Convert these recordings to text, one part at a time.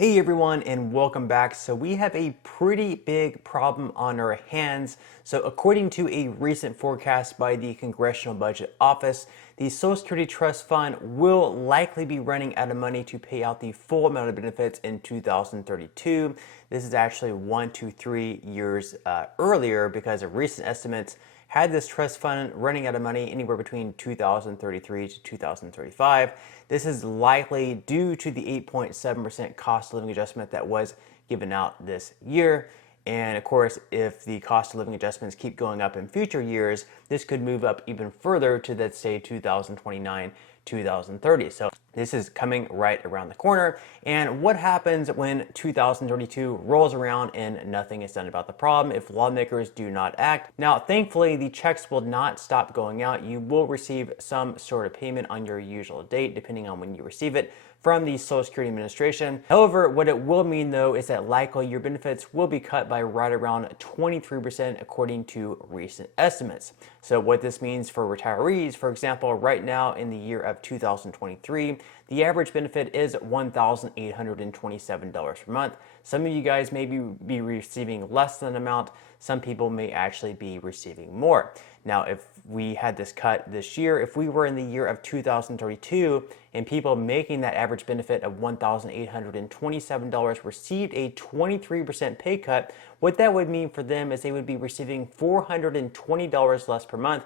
Hey everyone, and welcome back. So we have a pretty big problem on our hands. So according to a recent forecast by the Congressional Budget Office, the Social Security Trust Fund will likely be running out of money to pay out the full amount of benefits in 2032. This is actually 1 to 3 years earlier because of recent estimates had this trust fund running out of money anywhere between 2033 to 2035. This is likely due to the 8.7% cost of living adjustment that was given out this year. And of course, if the cost of living adjustments keep going up in future years, this could move up even further to, let's say, 2029, 2030. So this is coming right around the corner. And what happens when 2032 rolls around and nothing is done about the problem if lawmakers do not act? Now, thankfully, the checks will not stop going out. You will receive some sort of payment on your usual date, depending on when you receive it, from the Social Security Administration. However, what it will mean though is that likely your benefits will be cut by right around 23% according to recent estimates. So what this means for retirees, for example, right now in the year of 2023, the average benefit is $1,827 per month. Some of you guys may be receiving less than an amount. Some people may actually be receiving more. Now, if we had this cut this year, if we were in the year of 2032 and people making that average benefit of $1,827 received a 23% pay cut, what that would mean for them is they would be receiving $420 less per month.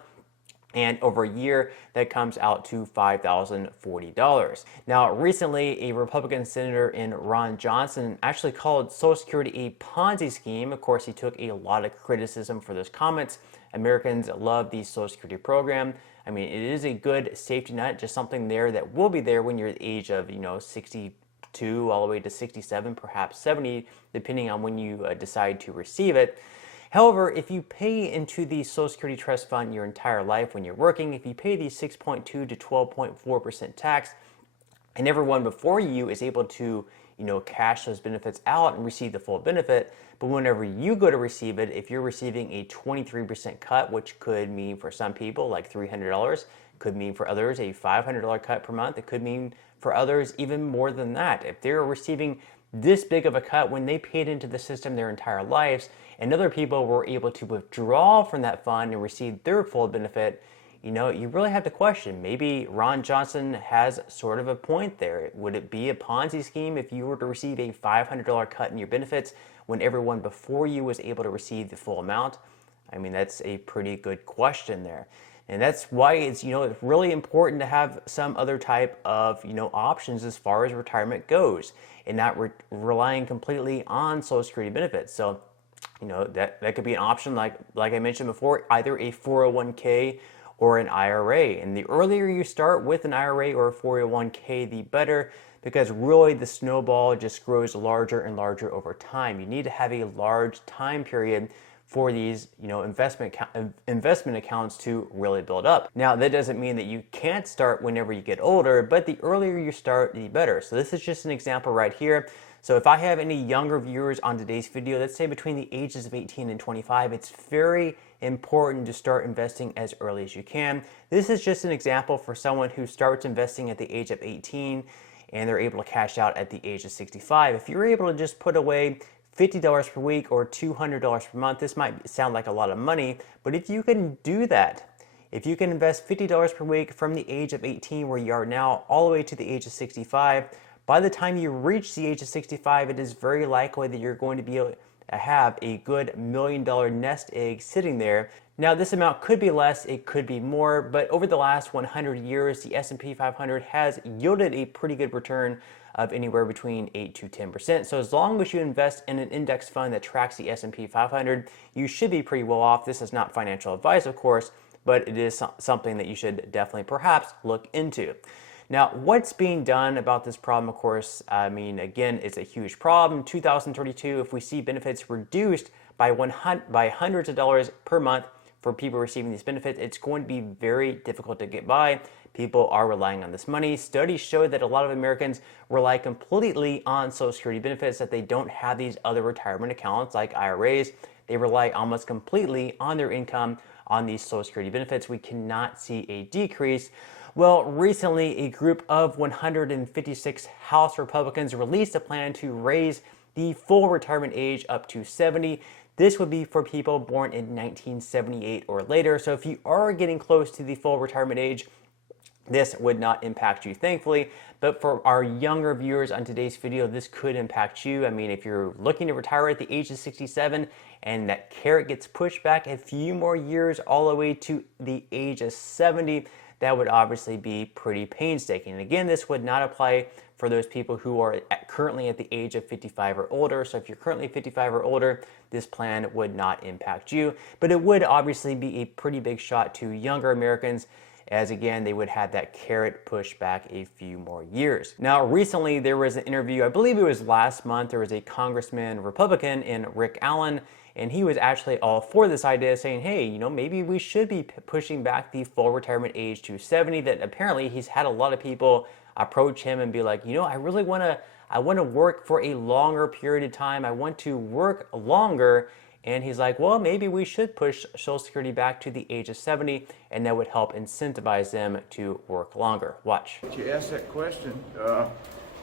And over a year, that comes out to $5,040. Now, recently, a Republican senator in Ron Johnson actually called Social Security a Ponzi scheme. Of course, he took a lot of criticism for those comments. Americans love the Social Security program. I mean, it is a good safety net, just something there that will be there when you're at the age of, 62 all the way to 67, perhaps 70, depending on when you decide to receive it. However, if you pay into the Social Security Trust Fund your entire life when you're working, if you pay the 6.2 to 12.4% tax, and everyone before you is able to, cash those benefits out and receive the full benefit, but whenever you go to receive it, if you're receiving a 23% cut, which could mean for some people like $300, could mean for others a $500 cut per month, it could mean for others even more than that. If they're receiving this big of a cut when they paid into the system their entire lives, and other people were able to withdraw from that fund and receive their full benefit, you really have to question, maybe Ron Johnson has sort of a point there. Would it be a Ponzi scheme if you were to receive a $500 cut in your benefits when everyone before you was able to receive the full amount? I mean, that's a pretty good question there. And that's why it's really important to have some other type of options as far as retirement goes, and not relying completely on Social Security benefits. So that could be an option like I mentioned before, either a 401k or an IRA. And the earlier you start with an IRA or a 401k, the better, because really the snowball just grows larger and larger over time. You need to have a large time period for these investment accounts to really build up. Now, that doesn't mean that you can't start whenever you get older, but the earlier you start, the better. So this is just an example right here. So if I have any younger viewers on today's video, let's say between the ages of 18 and 25, it's very important to start investing as early as you can. This is just an example for someone who starts investing at the age of 18 and they're able to cash out at the age of 65. If you're able to just put away $50 per week or $200 per month, this might sound like a lot of money, but if you can do that, if you can invest $50 per week from the age of 18 where you are now all the way to the age of 65, by the time you reach the age of 65, it is very likely that you're going to be able to have a good $1 million nest egg sitting there. Now, this amount could be less, it could be more, but over the last 100 years, the S&P 500 has yielded a pretty good return of anywhere between 8 to 10%. So as long as you invest in an index fund that tracks the S&P 500, you should be pretty well off. This is not financial advice, of course, but it is something that you should definitely perhaps look into. Now, what's being done about this problem, of course, I mean, again, it's a huge problem. 2032, if we see benefits reduced by hundreds of dollars per month for people receiving these benefits, it's going to be very difficult to get by. People are relying on this money. Studies show that a lot of Americans rely completely on Social Security benefits, that they don't have these other retirement accounts like IRAs. They rely almost completely on their income on these Social Security benefits. We cannot see a decrease. Well, recently a group of 156 House Republicans released a plan to raise the full retirement age up to 70. This would be for people born in 1978 or later. So if you are getting close to the full retirement age, this would not impact you, thankfully. But for our younger viewers on today's video, this could impact you. I mean, if you're looking to retire at the age of 67 and that carrot gets pushed back a few more years all the way to the age of 70, that would obviously be pretty painstaking. And again, this would not apply for those people who are currently at the age of 55 or older. So if you're currently 55 or older, this plan would not impact you. But it would obviously be a pretty big shot to younger Americans, as again, they would have that carrot pushed back a few more years. Now, recently there was an interview, I believe it was last month, there was a congressman, Republican, in Rick Allen, and he was actually all for this idea, saying, hey, you know, maybe we should be pushing back the full retirement age to 70, that apparently he's had a lot of people approach him and be like, you know, I want to work for a longer period of time. I want to work longer. And he's like, well, maybe we should push Social Security back to the age of 70, and that would help incentivize them to work longer. Watch. You ask that question,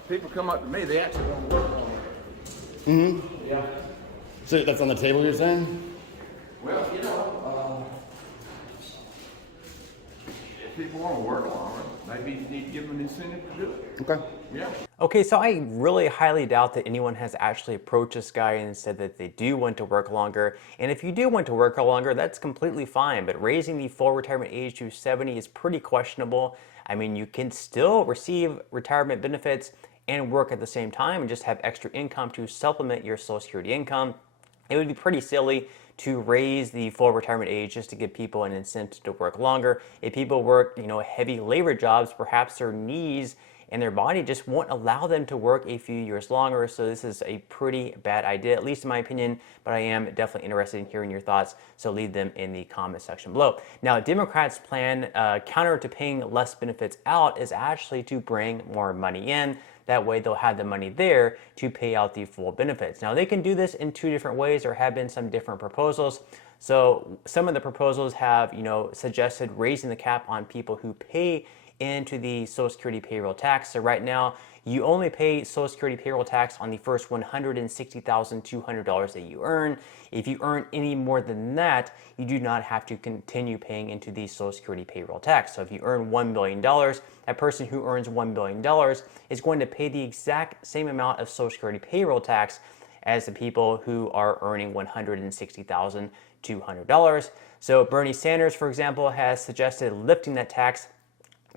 people come up to me, they actually want to work longer. Mm-hmm. Yeah. So that's on the table, you're saying? Well, you know, if people want to work longer, maybe you need to give them an incentive to do it. Okay. Yeah. Okay, so I really highly doubt that anyone has actually approached this guy and said that they do want to work longer. And if you do want to work longer, that's completely fine. But raising the full retirement age to 70 is pretty questionable. I mean, you can still receive retirement benefits and work at the same time and just have extra income to supplement your Social Security income. It would be pretty silly to raise the full retirement age just to give people an incentive to work longer. If people work, you know, heavy labor jobs, perhaps their knees and their body just won't allow them to work a few years longer. So this is a pretty bad idea, at least in my opinion, but I am definitely interested in hearing your thoughts, so leave them in the comment section below. Now, Democrats' plan, counter to paying less benefits out, is actually to bring more money in. That way they'll have the money there to pay out the full benefits. Now, they can do this in two different ways. There have been some different proposals. So some of the proposals have, you know, suggested raising the cap on people who pay into the Social Security payroll tax. So right now, you only pay Social Security payroll tax on the first $160,200 that you earn. If you earn any more than that, you do not have to continue paying into the Social Security payroll tax. So if you earn $1 billion, a person who earns $1 billion is going to pay the exact same amount of Social Security payroll tax as the people who are earning $160,200. So Bernie Sanders, for example, has suggested lifting that tax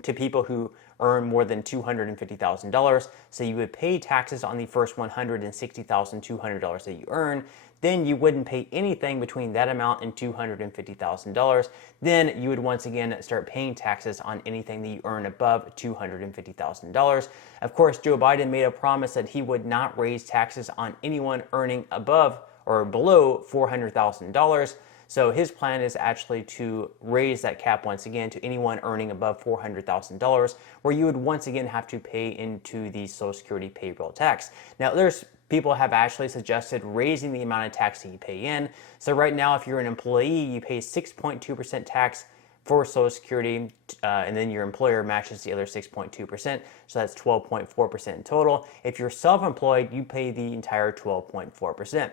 to people who earn more than $250,000. So you would pay taxes on the first $160,200 that you earn. Then you wouldn't pay anything between that amount and $250,000. Then you would once again start paying taxes on anything that you earn above $250,000. Of course, Joe Biden made a promise that he would not raise taxes on anyone earning above or below $400,000. So his plan is actually to raise that cap once again to anyone earning above $400,000, where you would once again have to pay into the Social Security payroll tax. Now, there's people have actually suggested raising the amount of tax that you pay in. So right now, if you're an employee, you pay 6.2% tax for Social Security, and then your employer matches the other 6.2%, so that's 12.4% in total. If you're self-employed, you pay the entire 12.4%.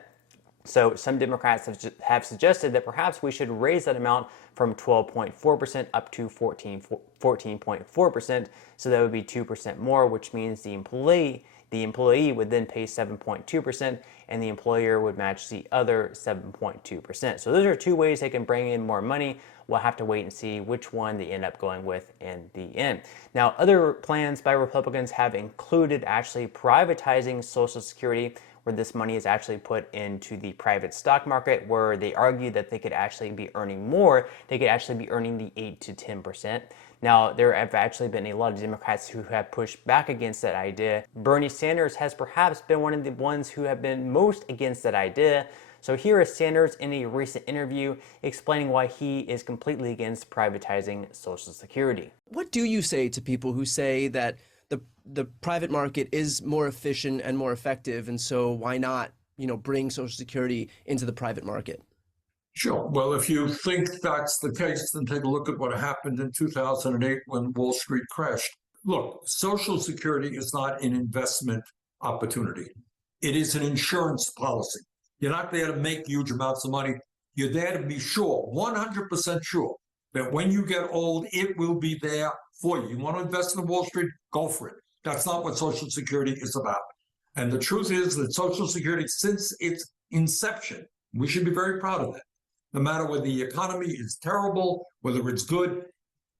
So some Democrats have suggested that perhaps we should raise that amount from 12.4% up to 14.4%. So that would be 2% more, which means the employee would then pay 7.2% and the employer would match the other 7.2%. So those are two ways they can bring in more money. We'll have to wait and see which one they end up going with in the end. Now, other plans by Republicans have included actually privatizing Social Security, where this money is actually put into the private stock market, where they argue that they could actually be earning more. They could actually be earning the 8 to 10%. Now, there have actually been a lot of Democrats who have pushed back against that idea. Bernie Sanders has perhaps been one of the ones who have been most against that idea. So here is Sanders in a recent interview explaining why he is completely against privatizing Social Security. What do you say to people who say that the private market is more efficient and more effective, and so why not, bring Social Security into the private market? Sure. Well, if you think that's the case, then take a look at what happened in 2008 when Wall Street crashed. Look, Social Security is not an investment opportunity. It is an insurance policy. You're not there to make huge amounts of money. You're there to be sure, 100% sure, that when you get old, it will be there for you. You want to invest in Wall Street? Go for it. That's not what Social Security is about. And the truth is that Social Security, since its inception, we should be very proud of that. No matter whether the economy is terrible, whether it's good,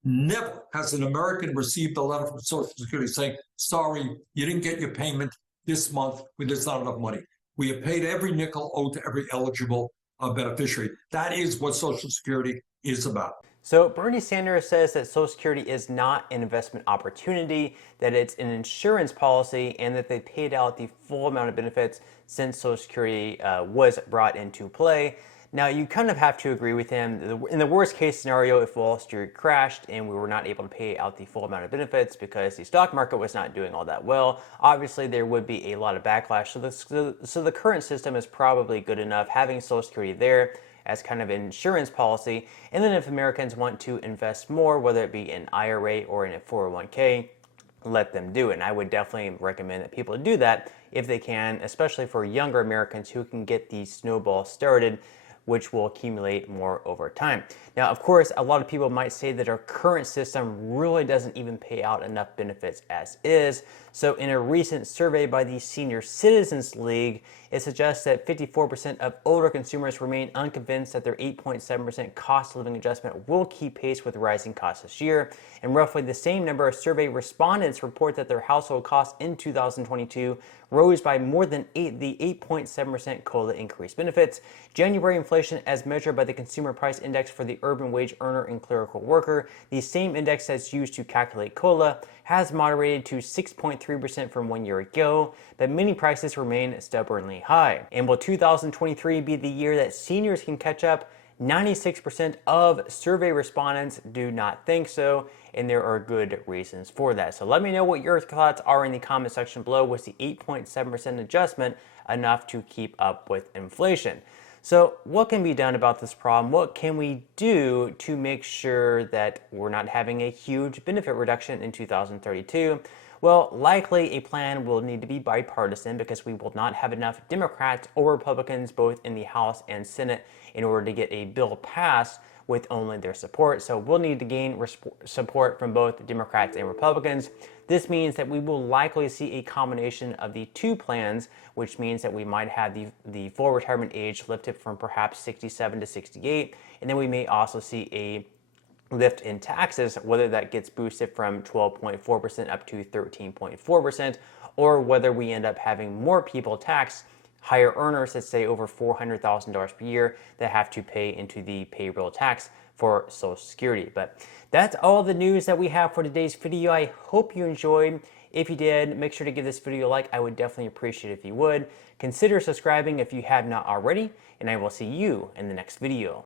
never has an American received a letter from Social Security saying, sorry, you didn't get your payment this month when there's not enough money. We have paid every nickel owed to every eligible beneficiary. That is what Social Security is about. So Bernie Sanders says that Social Security is not an investment opportunity, that it's an insurance policy, and that they paid out the full amount of benefits since Social Security was brought into play. Now, you kind of have to agree with him. In the worst case scenario, if Wall Street crashed and we were not able to pay out the full amount of benefits because the stock market was not doing all that well, obviously there would be a lot of backlash. So the current system is probably good enough, having Social Security there as kind of an insurance policy. And then if Americans want to invest more, whether it be in IRA or in a 401k, let them do it. And I would definitely recommend that people do that if they can, especially for younger Americans who can get the snowball started, which will accumulate more over time. Now, of course, a lot of people might say that our current system really doesn't even pay out enough benefits as is. So in a recent survey by the Senior Citizens League, it suggests that 54% of older consumers remain unconvinced that their 8.7% cost of living adjustment will keep pace with rising costs this year. And roughly the same number of survey respondents report that their household costs in 2022 rose by more than the 8.7% COLA increase benefits. January inflation, as measured by the Consumer Price Index for the urban wage earner and clerical worker, the same index that's used to calculate COLA, has moderated to 6.3% from 1 year ago, but many prices remain stubbornly high. And will 2023 be the year that seniors can catch up? 96% of survey respondents do not think so, and there are good reasons for that. So let me know what your thoughts are in the comment section below. Was the 8.7% adjustment enough to keep up with inflation? So what can be done about this problem? What can we do to make sure that we're not having a huge benefit reduction in 2032? Well, likely a plan will need to be bipartisan because we will not have enough Democrats or Republicans both in the House and Senate in order to get a bill passed with only their support. So we'll need to gain support from both Democrats and Republicans. This means that we will likely see a combination of the two plans, which means that we might have the full retirement age lifted from perhaps 67 to 68, and then we may also see a lift in taxes, whether that gets boosted from 12.4% up to 13.4%, or whether we end up having more people taxed, higher earners that say over $400,000 per year that have to pay into the payroll tax for Social Security. But that's all the news that we have for today's video. I hope you enjoyed. If you did, make sure to give this video a like. I would definitely appreciate it if you would. Consider subscribing if you have not already, and I will see you in the next video.